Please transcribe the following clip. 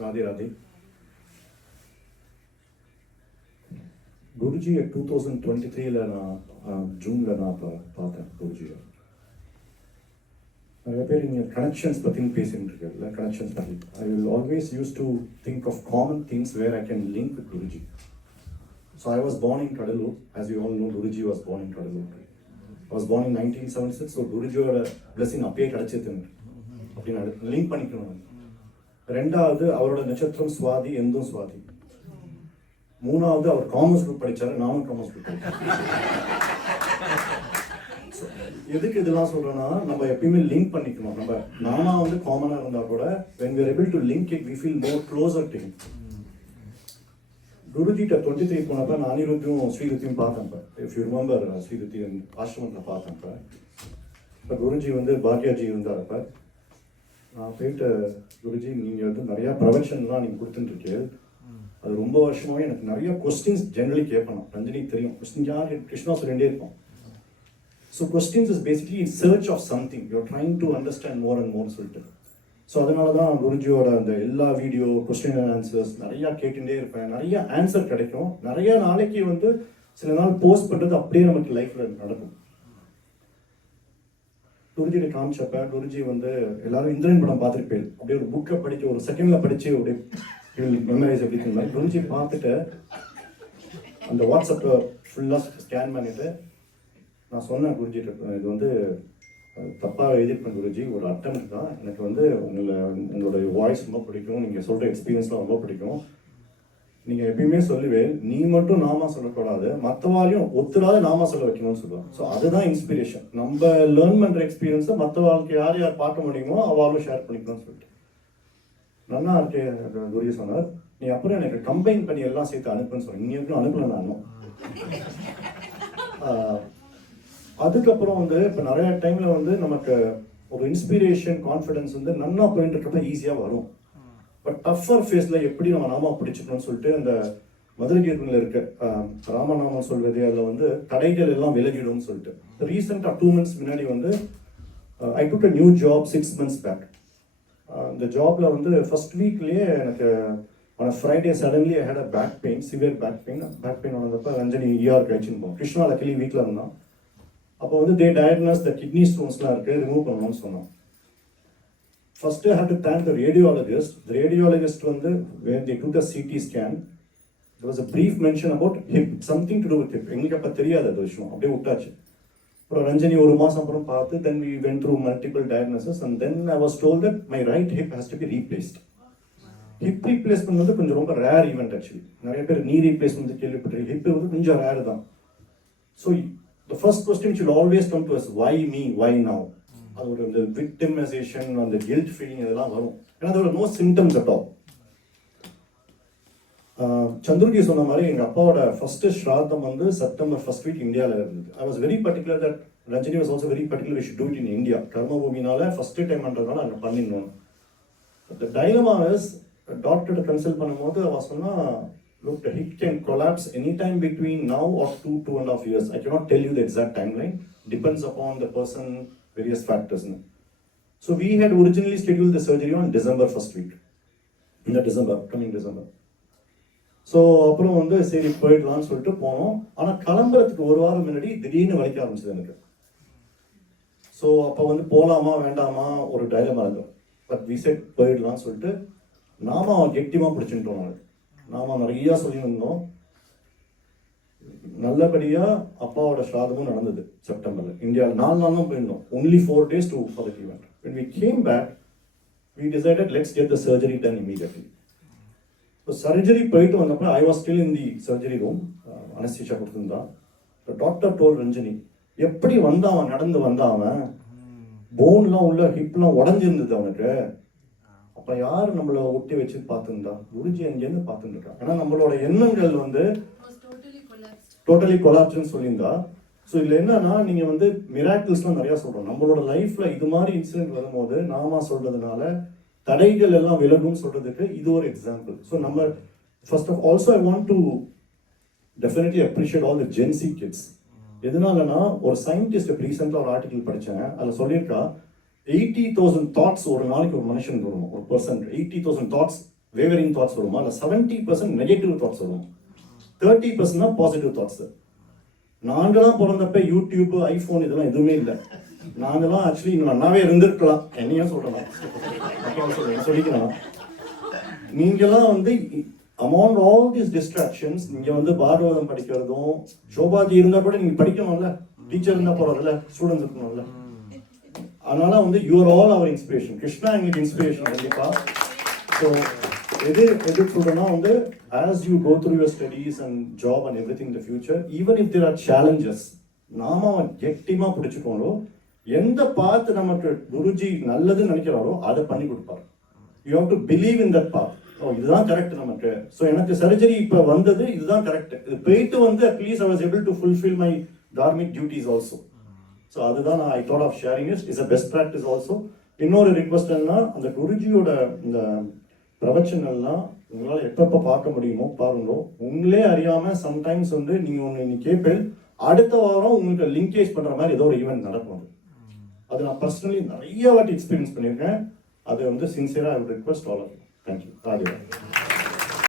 ராதே ராதே. குருஜியை 2023 நான் ஜூனில் நான் பார்த்தேன் குருஜியை. நிறைய பேர் இங்கே கனெக்ஷன்ஸ் பற்றின்னு பேசிட்டு இருக்கல, கனெக்ஷன்ஸ் பற்றி. I will always use to think of common things where I can link with Guruji. So I was born in Kadalur. As you all know, Guruji was born in Kadalur. I was born in 1976. So குருஜியோட blessing அப்பயே கிடச்சிது அப்படின்னு link பண்ணிக்கணும். ரெண்டாவது அவரோட நட்சத்திரம் சுவாதி, எந்தும் சுவாதி. மூணாவது அவர் commerce group படித்தாரு, நானும் காமர்ஸ் குரூப் படித்தேன். எதுக்கு இதெல்லாம் சொல்றேன்னா, நம்ம எப்பயுமே லிங்க் பண்ணிக்கணும். நம்ம நானா வந்து காமனா இருந்தா கூட when we are able to link it, we feel more closer to him. குருஜிட்ட 23 போனப்ப நான் அனிருத்தியும் ஸ்ரீருத்தியும் பார்த்தேன். இஃப் யூ ரிமெம்பர், ஸ்ரீருத்தி ஆசிரமத்தில் பார்த்தேன். இப்போ குருஜி வந்து பாக்யாஜி இருந்தாரப்ப நான் போயிட்டு, குருஜி நீங்கள் வந்து நிறையா ப்ரொவென்ஷன்லாம் நீங்கள் கொடுத்துட்டுருக்கீங்க, அது ரொம்ப வருஷமாகவே எனக்கு நிறைய கொஸ்டின்ஸ் ஜென்ரலி கேட்பேன். ரஞ்சனிக்கு தெரியும், கொஸ்டின் யார் கிருஷ்ணா சொல்லிகிட்டே இருப்போம். So questions is basically in search of something, you're trying to understand more and more சொல்லிட்டு. ஸோ அதனால தான் குருஜியோட அந்த எல்லா வீடியோ கொஸ்டின் அண்ட் ஆன்சர்ஸ் நிறையா கேட்டுகிட்டே இருப்பேன். நிறைய ஆன்சர் கிடைக்கும். நிறைய நாளைக்கு வந்து சில நாள் போஸ்ட் பண்ணுறது அப்படியே நமக்கு லைஃப்பில் நடக்கும். குருஜியை காமிச்சப்ப குருஜி வந்து எல்லாரும் இந்திரன் படம் பார்த்துருப்பேன். அப்படியே ஒரு புக்கை படித்து ஒரு செகண்டில் படித்து அப்படியே மெமரைஸ் எப்படி மாதிரி குருஜி பார்த்துட்டு அந்த வாட்ஸ்அப்பை ஃபுல்லாக ஸ்கேன் பண்ணிவிட்டு நான் சொன்னேன் குருஜிட்ட, இது வந்து தப்பாக எழுதிருப்பேன் குருஜி, ஒரு அட்டம் தான். எனக்கு வந்து உங்களோட வாய்ஸ் ரொம்ப பிடிக்கும், நீங்கள் சொல்கிற எக்ஸ்பீரியன்ஸ்லாம் ரொம்ப பிடிக்கும். நீங்கள் எப்பயுமே சொல்லுவேன், நீ மட்டும் நாமா சொல்லக்கூடாது, மற்றவாளையும் ஒத்துடாத நாமா சொல்ல வைக்கணும்னு சொல்லுவேன். ஸோ அதுதான் இன்ஸ்பிரேஷன். நம்ம லேர்ன் பண்ணுற எக்ஸ்பீரியன்ஸை மற்றவாளுக்கு யார் யார் பார்க்க முடியுமோ அவளும் ஷேர் பண்ணிக்கணும்னு சொல்லிட்டு நல்லா இருக்கே. குருஜி சொன்னார், நீ அப்புறம் எனக்கு கம்பைன் பண்ணி எல்லாம் சேர்த்து அனுப்புன்னு சொன்னேன். இங்கே இருக்கும் அனுப்பல நானும். அதுக்கப்புறம் வந்து இப்போ நிறைய டைமில் வந்து நமக்கு ஒரு இன்ஸ்பிரேஷன், கான்ஃபிடன்ஸ் வந்து நன்னா போயிட்டு இருக்கப்ப ஈஸியாக வரும். பட் டஃபர் ஃபேஸில் எப்படி நம்ம நாமா பிடிச்சிக்கணும்னு சொல்லிட்டு அந்த மதுரை கீர்த்தனில் இருக்க ராமநாமம் சொல்வது, அதில் வந்து தடைகள் எல்லாம் விலகிடும்னு சொல்லிட்டு ரீசெண்டாக 2 months முன்னாடி வந்து I took a new job 6 months back. இந்த ஜாப்ல வந்து ஃபர்ஸ்ட் வீக்லேயே எனக்கு on Friday suddenly I had a back pain, severe back pain வந்தப்போ ரஞ்சனி ER கழிச்சுன்னு போவோம். கிருஷ்ணா லக்கிலி வீட்டில் இருந்தான். அப்போ வந்து தே டயக்னோஸ் த கிட்னி ஸ்டோன்ஸ்லாம் இருக்குது, ரிமூவ் பண்ணணும்னு சொன்னோம். First I have to thank the radiologist. The radiologist வந்து when they took the CT scan, there was a brief mention about hip, something to do with hip. எங்களுக்கு அப்போ தெரியாது அது விஷயம், அப்படியே விட்டாச்சு. அப்புறம் ரஞ்சனி 1 மாதம் அப்புறம் பார்த்து then we went through multiple diagnoses and then I was told that my right hip has to be replaced. Hip replacement வந்து கொஞ்சம் ரொம்ப ரேர் ஈவெண்ட் ஆக்சுவலி. நிறைய பேர் நீ ரீப்ளேஸ்மெண்ட் கேள்விப்பட்டிருக்கீங்க, ஹிப் வந்து கொஞ்சம் ரேர் தான். So the first question should always come to us, why me, why now? அது ஒரு இந்த விக்டிமைசேஷன், அந்த கில்ட் ஃபீலிங் இதெல்லாம் வரும். ஏன்னா அது ஒரு no symptoms at all. Chandruji சொன்ன மாதிரி எங்கள் அப்பாவோட ஃபர்ஸ்ட் ஸ்ராத்தம் வந்து செப்டம்பர் ஃபர்ஸ்ட் வீக் இந்தியாவில் இருந்தது. I was very particular that Rajini was also very particular we should do it in India. கர்மபூமினால ஃபர்ஸ்ட் டைம்ன்றதுனால அங்கே பண்ணிடணும். த டைலமா இஸ், டாக்டர்கிட்ட கன்சல்ட் பண்ணும்போது அவள் சொன்னால், look, the hip can collapse anytime between now or 2.5 years. I cannot tell you the exact timeline. Depends upon the person, various factors. So we had originally scheduled the surgery on December 1st week. In the coming December. So அப்புறம் வந்து சரி போயிடலாம்னு சொல்லிட்டு போனோம். ஆனால் கிளம்புறதுக்கு 1 வாரம் முன்னாடி திடீர்னு வலிக்க ஆரம்பிச்சது எனக்கு. ஸோ அப்போ வந்து போகலாமா வேண்டாமா ஒரு டைலமா இருந்தோம். பட் வி செட் போயிடலாம்னு சொல்லிட்டு நாம கெட்டியமாக பிடிச்சிட்டோம். நாம நிறையா சொல்லியிருந்தோம். நல்லபடியாக அப்பாவோட ஸ்ராதமும் நடந்தது செப்டம்பரில். இந்தியாவில் 4 நாள் தான் போயிருந்தோம். only 4 days to for the event. When we came back, we decided let's get the surgery done immediately. So surgery போயிட்டு வந்தப்போ I was still in the surgery room. Anaesthesia கொடுத்துருந்தான். The doctor told Ranjani, எப்படி வந்தான் நடந்து வந்தான், போன்லாம் உள்ள ஹிப்லாம் உடஞ்சிருந்தது அவனுக்கு. அப்போ யார் நம்மளை ஒட்டி வச்சு பார்த்துருந்தா? குருஜி அங்கேருந்து பார்த்துருக்கா. ஏன்னா நம்மளோட எண்ணங்கள் வந்து டோட்டலி கொலாப்ஸ்ன்னு சொல்லியிருந்தா. ஸோ இதில் என்னன்னா, நீங்கள் வந்து மிராக்கிள்ஸ்லாம் நிறையா சொல்கிறோம். நம்மளோட லைஃப்பில் இது மாதிரி இன்சிடென்ட் வரும்போது நாம சொல்கிறதுனால தடைகள் எல்லாம் விலகும்னு சொல்கிறதுக்கு இது ஒரு எக்ஸாம்பிள். ஸோ நம்ம first of also I want to definitely appreciate all the Gen Z kids. எதனாலனா, ஒரு சயின்டிஸ்ட் ரீசெண்டாக ஒரு ஆர்டிகல் படித்தேன். அதில் சொல்லியிருக்கா 80,000 தாட்ஸ் ஒரு நாளைக்கு ஒரு மனுஷன் வரணும், ஒரு பர்சன் 80,000 தாட்ஸ் வேவரிங் தாட்ஸ் வருமா, இல்லை 70% நெகட்டிவ் தாட்ஸ் வரும், 30% தான் பாசிட்டிவ் தாட்ஸ். நாங்களாம் பிறந்தப்ப யூடியூப், ஐஃபோன் இதெல்லாம் எதுவுமே இல்லை. நாங்களாம் ஆக்சுவலி இன்னும் நல்லாவே இருந்திருக்கலாம், என்னையும் சொல்லலாம் சொல்லிக்கலாம். நீங்களாம் வந்து among all these distractions, நீங்க வந்து பாகவதம் படிக்கிறதும், சோபாஜி இருந்தா கூட நீங்க படிக்கணும்ல, டீச்சர் இருந்தா போறதில்ல, ஸ்டூடெண்ட்ஸ் இருக்கணும்ல. அதனால வந்து you are all our inspiration. Krishna எங்களுக்கு இன்ஸ்பிரேஷன் கண்டிப்பா. ஸோ எது சொல்றேன்னா வந்து as you go through your studies and job and everything in the future, even if there are challenges, நாம கெட்டிமா பிடிச்சுக்கோங்களோ, எந்த பார்த்து நமக்கு குருஜி நல்லதுன்னு நினைக்கிறாரோ அதை பண்ணி கொடுப்பாரு. You have to believe in that part. இதுதான் கரெக்ட் நமக்கு. ஸோ எனக்கு சர்ஜரி இப்போ வந்தது, இதுதான் கரெக்ட். இது போயிட்டு வந்து at least I was able to fulfil my dharmic duties also. So அதுதான் நான் I thought of sharing is a best practice also. இன்னொரு ரிக்வஸ்ட் என்னன்னா, அந்த குருஜியோட இந்த பிரவச்சனெல்லாம் உங்களால் எப்பப்போ பார்க்க முடியுமோ பாருங்க. உங்களே அறியாமல் சம்டைம்ஸ் வந்து நீங்கள் ஒன்று இன்னைக்கு கேட்பேன், அடுத்த வாரம் உங்களுக்கு லிங்கேஜ் பண்ணுற மாதிரி ஏதோ ஒரு ஈவெண்ட் நடக்கும். அது நான் பர்சனலி நிறைய வாட்டி எக்ஸ்பீரியன்ஸ் பண்ணியிருக்கேன். அது வந்து சின்சியராக I would request all of you. Thank you.